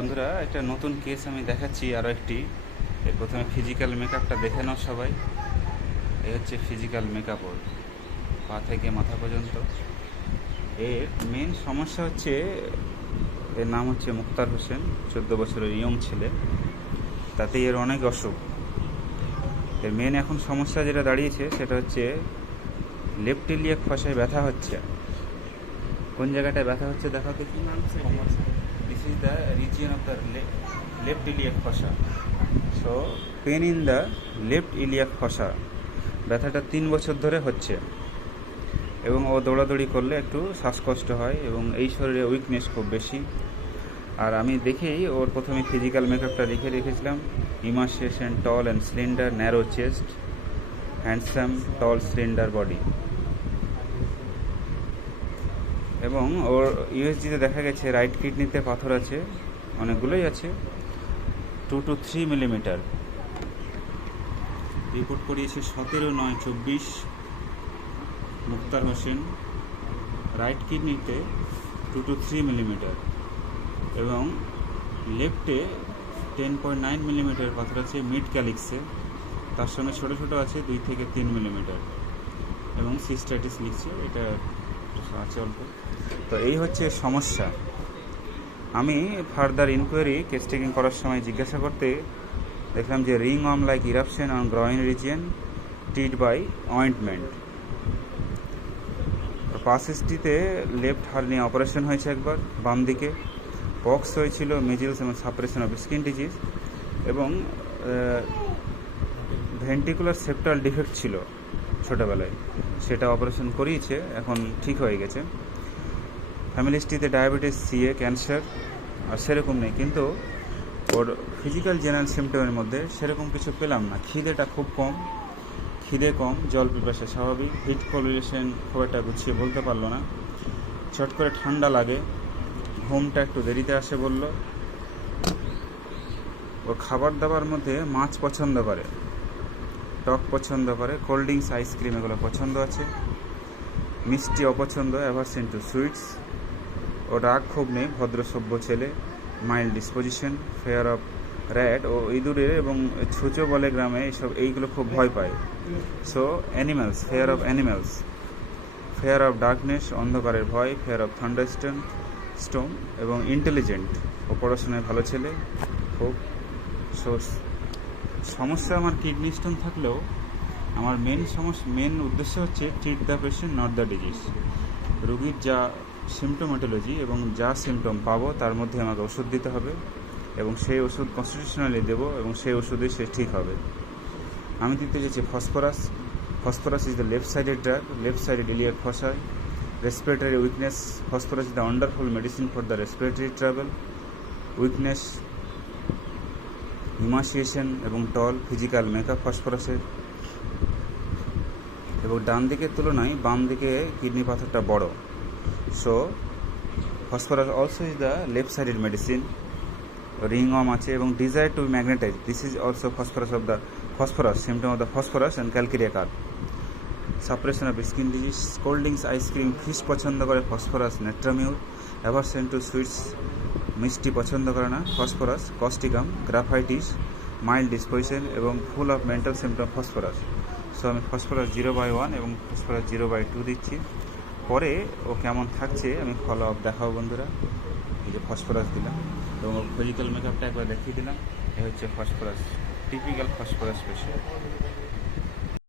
বন্ধুরা, একটা নতুন কেস আমি দেখাচ্ছি আরও একটি। প্রথমে ফিজিক্যাল মেকআপটা দেখে নাও সবাই। এই হচ্ছে ফিজিক্যাল মেকআপ, ওর পা থেকে মাথা পর্যন্ত। এর মেন সমস্যা হচ্ছে, এর নাম হচ্ছে মুক্তার হোসেন, 14 বছরের ইয়ং ছেলে। তাতেই এর অনেক অসুখ। এর মেন এখন সমস্যা যেটা দাঁড়িয়েছে সেটা হচ্ছে লেফট ইলিয়াক ফসায় ব্যথা হচ্ছে। কোন জায়গাটায় ব্যথা হচ্ছে দেখা তো কি নাম? This is the region of the left iliac fossa. So pain in the left iliac fossa, ব্যথাটা 3 বছর ধরে হচ্ছে। এবং ও দৌড়াদৌড়ি করলে একটু শ্বাসকষ্ট হয় এবং এই শরীরে উইকনেস খুব বেশি। আর আমি দেখেই ওর প্রথমে ফিজিক্যাল মেকআপটা রেখেছিলাম emaciation tall and slender, narrow chest, handsome tall slender body. এবং ওর ইউএসজিতে দেখা গেছে রাইট কিডনিতে পাথর আছে, অনেকগুলোই আছে, 2 to 3 মিলিমিটার। রিপোর্ট করিয়েছে 17/9/24 মুক্তার হোসেন। রাইট কিডনিতে 2 to 3 মিলিমিটার এবং লেফটে 10.9 মিলিমিটার পাথর আছে মিড ক্যালিক্সে। তার সঙ্গে ছোটো ছোটো আছে 2 থেকে 3 মিলিমিটার এবং সিস্টাইটিস লিখছে, এটা আছে অল্প। তো এই হচ্ছে সমস্যা। আমি ফার্দার ইনকোয়ারি কেস টেকিং করার সময় জিজ্ঞাসা করতে দেখলাম যে রিং অন like eruption on groin region, treat by ointment. Past হিস্ট্রিতে লেফট হার্নিয়া অপারেশন হয়েছে একবার বাম দিকে, পক্স হয়েছিল, মিজিলস এবং সাপ্রেশন অফ স্কিন ডিজিজ, এবং ভেন্টিকুলার সেপ্টাল ডিফেক্ট ছিল ছোটোবেলায়, সেটা অপারেশন করিয়েছে, এখন ঠিক হয়ে গেছে। ফ্যামিলি হিস্ট্রিতে ডায়াবেটিস, সিএ, ক্যান্সার আর সেরকম নেই। কিন্তু ওর ফিজিক্যাল জেনারেল সিমটমের মধ্যে সেরকম কিছু পেলাম না। খিদেটা খুব কম, খিদে কম, জল পিপাসা স্বাভাবিক, হিট কোরিলেশন খুব একটা গুছিয়ে বলতে পারলো না, চট করে ঠান্ডা লাগে, ঘুমটা একটু দেরিতে আসে বলল। ওর খাবার দাবার মধ্যে মাছ পছন্দ করে, টক পছন্দ করে, কোল্ড ড্রিঙ্কস, আইসক্রিম এগুলো পছন্দ আছে, মিষ্টি অপছন্দ, অ্যাভারশন টু সুইটস। ও রাগ খুব নেই, ভদ্র সভ্য ছেলে, mild disposition, fear of rat ও ইঁদুরের এবং ছুঁচো বলে গ্রামে এইগুলো খুব ভয় পায়। So animals, fear of animals, fear of darkness, অন্ধকারের ভয়, ফেয়ার অফ থান্ডারস্টোম এবং ইন্টেলিজেন্ট, ও পড়াশোনায় ভালো ছেলে খুব। সো সমস্যা আমার কিডনি স্টোন থাকলেও আমার মেন উদ্দেশ্য হচ্ছে treat the patient, not the disease. রুগীর যা সিমটোম্যাটোলজি এবং যা সিমটম পাবো তার মধ্যে আমাকে ওষুধ দিতে হবে এবং সেই ওষুধ কনস্টিটিউশনালি দেবো এবং সেই ওষুধে সে ঠিক হবে। আমি দিতে চাইছি phosphorus. Phosphorus is the left sided drug, left sided iliac ফসায়, respiratory weakness. Phosphorus is the wonderful medicine for the respiratory travel, weakness, emaciation এবং টল ফিজিক্যাল মেকআপ ফসফরাসের। এবং ডান দিকের তুলনায় বাম দিকে কিডনি পাথরটা বড়। So phosphorus also is the left sided medicine. রিং অম আছে এবং desire to be magnetize, this is also phosphorus of the phosphorus, symptom of the phosphorus and calcarea carb. Suppression of skin disease, cold drinks, ice cream, fish পছন্দ করে phosphorus, natrum mur, aversion to sweets, মিষ্টি পছন্দ করে না phosphorus, causticum, graphites, mild disposition এবং full of mental symptom phosphorus. So আমি phosphorus 0/1 এবং phosphorus 0/2 দিচ্ছি। পরে ও কেমন থাকছে আমি ফলো আপ দেখাবো বন্ধুরা। এই যে ফসফরাস দিলাম এবং ফিজিক্যাল মেকআপটা একবার দেখিয়ে দিলাম। এই হচ্ছে ফসফরাস, টিপিক্যাল ফসফরাস পেশেন্ট।